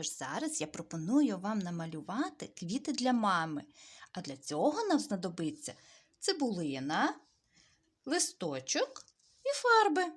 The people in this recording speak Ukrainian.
Тож зараз я пропоную вам намалювати квіти для мами. А для цього нам знадобиться цибулина, листочок і фарби.